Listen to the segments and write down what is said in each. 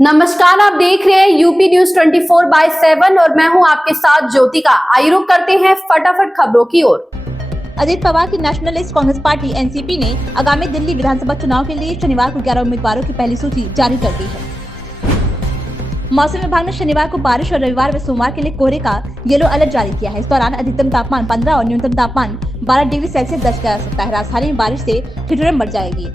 नमस्कार, आप देख रहे हैं यूपी न्यूज 24/7 और मैं हूं आपके साथ ज्योतिका। आइए रुक करते हैं फटाफट खबरों की ओर। अजित पवार की नेशनलिस्ट कांग्रेस पार्टी एनसीपी ने आगामी दिल्ली विधानसभा चुनाव के लिए शनिवार को 11 उम्मीदवारों की पहली सूची जारी कर दी है। मौसम विभाग ने शनिवार को बारिश और रविवार व सोमवार के लिए कोहरे का येलो अलर्ट जारी किया है। इस दौरान अधिकतम तापमान 15 और न्यूनतम तापमान 12 डिग्री सेल्सियस दर्ज किया जा सकता है। राजधानी में बारिश से ठिठुरन बढ़ जाएगी।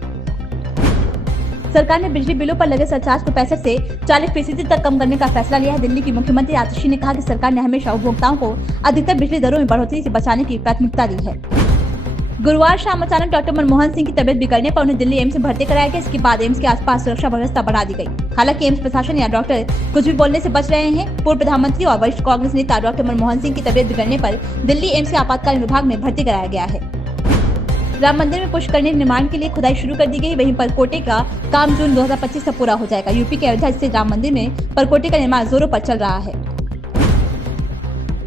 सरकार ने बिजली बिलों पर लगे सरचार्ज को 65 से 40% तक कम करने का फैसला लिया है। दिल्ली की मुख्यमंत्री आतिशी ने कहा कि सरकार ने हमेशा उपभोक्ताओं को अधिकतर बिजली दरों में बढ़ोतरी से बचाने की प्राथमिकता दी है। गुरुवार शाम अचानक डॉक्टर मनमोहन सिंह की तबियत बिगड़ने पर उन्हें दिल्ली एम्स में भर्ती कराया गया। इसके बाद एम्स के आसपास सुरक्षा व्यवस्था बढ़ा दी गई। हालांकि एम्स प्रशासन या डॉक्टर कुछ भी बोलने से बच रहे हैं। पूर्व प्रधानमंत्री और वरिष्ठ कांग्रेस नेता डॉक्टर मनमोहन सिंह की तबियत बिगड़ने पर दिल्ली एम्स के आपातकालीन विभाग में भर्ती कराया गया है। राम मंदिर में पुष्करणी निर्माण के लिए खुदाई शुरू कर दी गई। वहीं परकोटे का काम जून 2025 तक पूरा हो जाएगा। यूपी के अयोध्या स्थित राम मंदिर में परकोटे का निर्माण जोरों पर चल रहा है।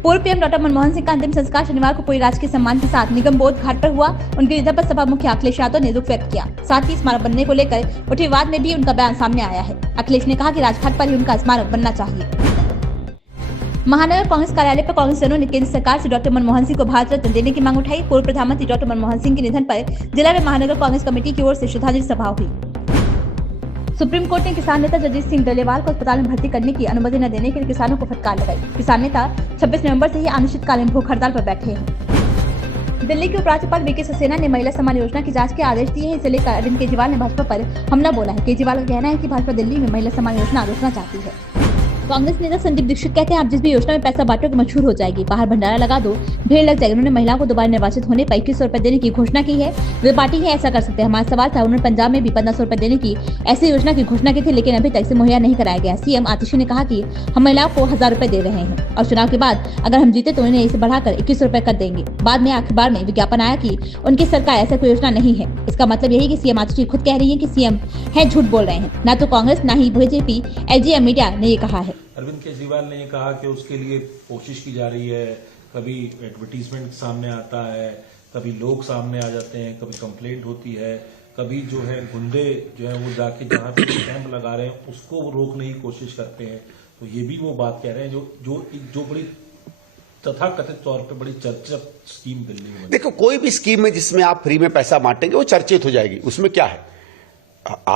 पूर्व पीएम डॉक्टर मनमोहन सिंह का अंतिम संस्कार शनिवार को पूरे राजकीय सम्मान के साथ निगम बोध घाट पर हुआ। उनके निधन पर सपा मुख्य अखिलेश यादव ने दुख व्यक्त किया। साथ ही स्मारक बनने को लेकर उठे विवाद में भी उनका बयान सामने आया है। अखिलेश ने कहा कि राजघाट पर ही उनका स्मारक बनना चाहिए। महानगर कांग्रेस कार्यालय पर कांग्रेसजनों ने केंद्र सरकार से डॉक्टर मनमोहन सिंह को भारत रत्न देने की मांग उठाई। पूर्व प्रधानमंत्री डॉक्टर मनमोहन सिंह के निधन पर जिला में महानगर कांग्रेस कमेटी की ओर से श्रद्धांजलि सभा हुई। सुप्रीम कोर्ट ने किसान नेता जगजीत सिंह डलेवाल को अस्पताल में भर्ती करने की अनुमति न देने के लिए किसानों को फटकार लगाई। किसान नेता 26 नवंबर से ही अनिश्चितकालीन भूख हड़ताल पर बैठे हैं। दिल्ली के उपराज्यपाल वीके सक्सेना ने महिला सम्मान योजना की जांच के आदेश दिए हैं। इसे लेकर अरविंद केजरीवाल ने भाजपा पर हमला बोला है। केजरीवाल का कहना है कि भाजपा दिल्ली में महिला सम्मान योजना आलोचना चाहती है। कांग्रेस नेता संदीप दीक्षित कहते हैं, आप जिस भी योजना में पैसा बांटोगे मशहूर हो जाएगी। बाहर भंडारा लगा दो, भीड़ लग जाएगी। उन्होंने महिलाओं को दोबारा निर्वाचित होने पर 2100 रुपए देने की घोषणा की है। वे पार्टी ही ऐसा कर सकते हैं। हमारा सवाल था, उन्होंने पंजाब में भी 1500 रुपए देने की ऐसी योजना की घोषणा की थी, लेकिन अभी तक इसे मुहैया नहीं कराया गया। सीएम आतिशी ने कहा कि हम महिलाओं को 1000 रुपए दे रहे हैं और चुनाव के बाद अगर हम जीते तो उन्हें इसे बढ़ाकर 2100 रुपए कर देंगे। बाद में अखबार में विज्ञापन आया कि उनकी सरकार ऐसा कोई योजना नहीं है। इसका मतलब यही कि सीएम आतिशी खुद कह रही है कि सीएम है झूठ बोल रहे हैं। न तो कांग्रेस न ही बीजेपी, एलजी या मीडिया ने ये कहा है। अरविंद केजरीवाल ने ये कहा कि उसके लिए कोशिश की जा रही है। कभी एडवर्टीजमेंट सामने आता है, कभी लोग सामने आ जाते हैं, कभी कंप्लेंट होती है, कभी जो है गुंडे जो है वो जाके जहां पे कैंप लगा रहे हैं उसको रोकने की कोशिश करते हैं। तो ये भी वो बात कह रहे हैं जो बड़ी तथाकथित तौर पे बड़ी चर्चित स्कीम दिल्ली में। देखो, कोई भी स्कीम में जिसमें आप फ्री में पैसा बांटेंगे वो चर्चित हो जाएगी। उसमें क्या है,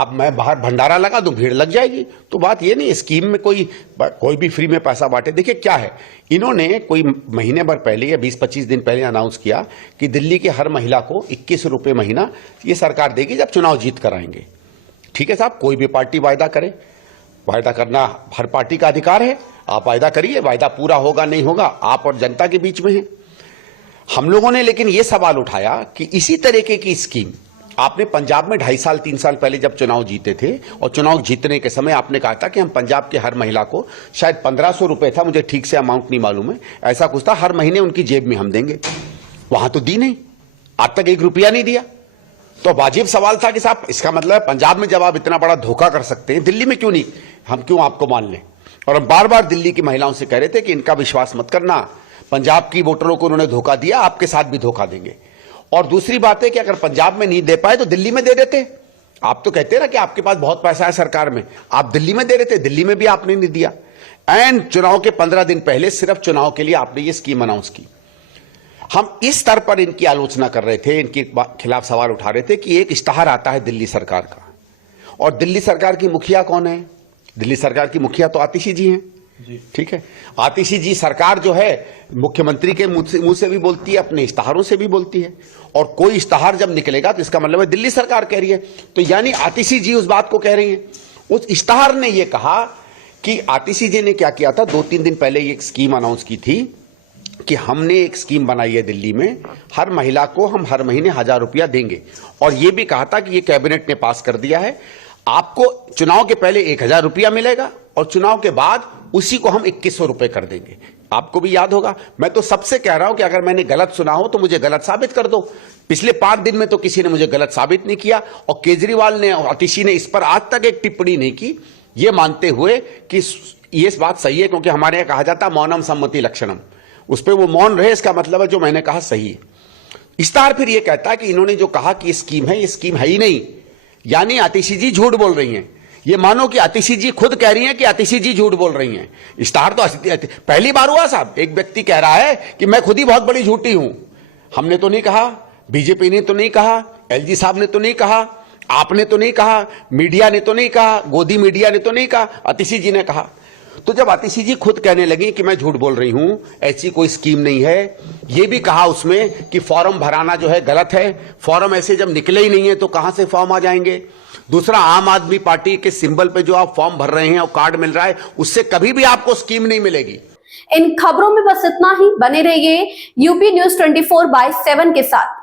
मैं बाहर भंडारा लगा दूं, भीड़ लग जाएगी। तो बात ये नहीं, स्कीम में कोई भी फ्री में पैसा बांटे। देखिए क्या है, इन्होंने कोई महीने भर पहले या 20-25 दिन पहले अनाउंस किया कि दिल्ली की हर महिला को 21 रुपए महीना ये सरकार देगी जब चुनाव जीत कर आएंगे। ठीक है साहब, कोई भी पार्टी वायदा करे, वायदा करना हर पार्टी का अधिकार है। आप वायदा करिए, वायदा पूरा होगा नहीं होगा आप और जनता के बीच में है। हम लोगों ने लेकिन ये सवाल उठाया कि इसी तरीके की स्कीम आपने पंजाब में 2.5 साल 3 साल पहले जब चुनाव जीते थे, और चुनाव जीतने के समय आपने कहा था कि हम पंजाब के हर महिला को शायद 1500 रुपए था, मुझे ठीक से अमाउंट नहीं मालूम है, ऐसा कुछ था, हर महीने उनकी जेब में हम देंगे। वहां तो दी नहीं, आज तक 1 रुपया नहीं दिया। तो वाजिब सवाल था कि साहब इसका मतलब है पंजाब में जब आप इतना बड़ा धोखा कर सकते हैं, दिल्ली में क्यों नहीं, हम क्यों आपको मान लें। और हम बार बार दिल्ली की महिलाओं से कह रहे थे कि इनका विश्वास मत करना, पंजाब की वोटरों को उन्होंने धोखा दिया, आपके साथ भी धोखा देंगे। और दूसरी बात है कि अगर पंजाब में नहीं दे पाए तो दिल्ली में दे देते। आप तो कहते हैं ना कि आपके पास बहुत पैसा है सरकार में, आप दिल्ली में दे देते, दिल्ली में भी आपने नहीं दिया। एंड चुनाव के 15 दिन पहले सिर्फ चुनाव के लिए आपने ये स्कीम अनाउंस की। हम इस स्तर पर इनकी आलोचना कर रहे थे, इनके खिलाफ सवाल उठा रहे थे कि एक इश्तहार आता है दिल्ली सरकार का, और दिल्ली सरकार की मुखिया कौन है? दिल्ली सरकार की मुखिया तो आतिशी जी हैं। ठीक है, आतिशी जी सरकार जो है मुख्यमंत्री के मुंह से भी बोलती है, अपने इश्तहारों से भी बोलती है, और कोई इश्तहार जब निकलेगा तो इसका मतलब है दिल्ली सरकार कह रही है। तो यानी आतिशी जी उस बात को कह रही हैं। उस इश्तहार ने यह कहा कि आतिशी जी ने क्या किया था, 2-3 दिन पहले एक स्कीम अनाउंस की थी कि हमने एक स्कीम बनाई है दिल्ली में, हर महिला को हम हर महीने 1000 रुपया देंगे, और यह भी कहा था कि यह कैबिनेट ने पास कर दिया है, आपको चुनाव के पहले 1000 रुपया मिलेगा और चुनाव के बाद उसी को हम 2100 रुपए कर देंगे। आपको भी याद होगा, मैं तो सबसे कह रहा हूं कि अगर मैंने गलत सुना हो तो मुझे गलत साबित कर दो। पिछले 5 दिन में तो किसी ने मुझे गलत साबित नहीं किया, और केजरीवाल ने और आतिशी ने इस पर आज तक एक टिप्पणी नहीं की, ये मानते हुए कि ये बात सही है, क्योंकि हमारे यहां कहा जाता मौनम सम्मति लक्षणम, उस पर वो मौन रहे, इसका मतलब है जो मैंने कहा सही है। इश्तहार फिर ये कहता है कि इन्होंने जो कहा कि ये स्कीम है, ये स्कीम है ही नहीं, यानी आतिशी जी झूठ बोल रही हैं। ये मानो कि आतिशी जी खुद कह रही हैं कि आतिशी जी झूठ बोल रही हैं। स्टार तो पहली बार हुआ साहब, एक व्यक्ति कह रहा है कि मैं खुद ही बहुत बड़ी झूठी हूं। हमने तो नहीं कहा, बीजेपी ने तो नहीं कहा, एलजी साहब ने तो नहीं कहा, आपने तो नहीं कहा, मीडिया ने तो नहीं कहा, गोदी मीडिया ने तो नहीं कहा, आतिशी जी ने कहा। तो जब आतिशी जी खुद कहने लगी कि मैं झूठ बोल रही हूं, ऐसी कोई स्कीम नहीं है, ये भी कहा उसमें कि फॉर्म भराना जो है गलत है, फॉर्म ऐसे जब निकले ही नहीं है तो कहां से फॉर्म आ जाएंगे। दूसरा, आम आदमी पार्टी के सिंबल पे जो आप फॉर्म भर रहे हैं और कार्ड मिल रहा है, उससे कभी भी आपको स्कीम नहीं मिलेगी। इन खबरों में बस इतना ही। बने रहिए यूपी न्यूज़ 24/7 के साथ।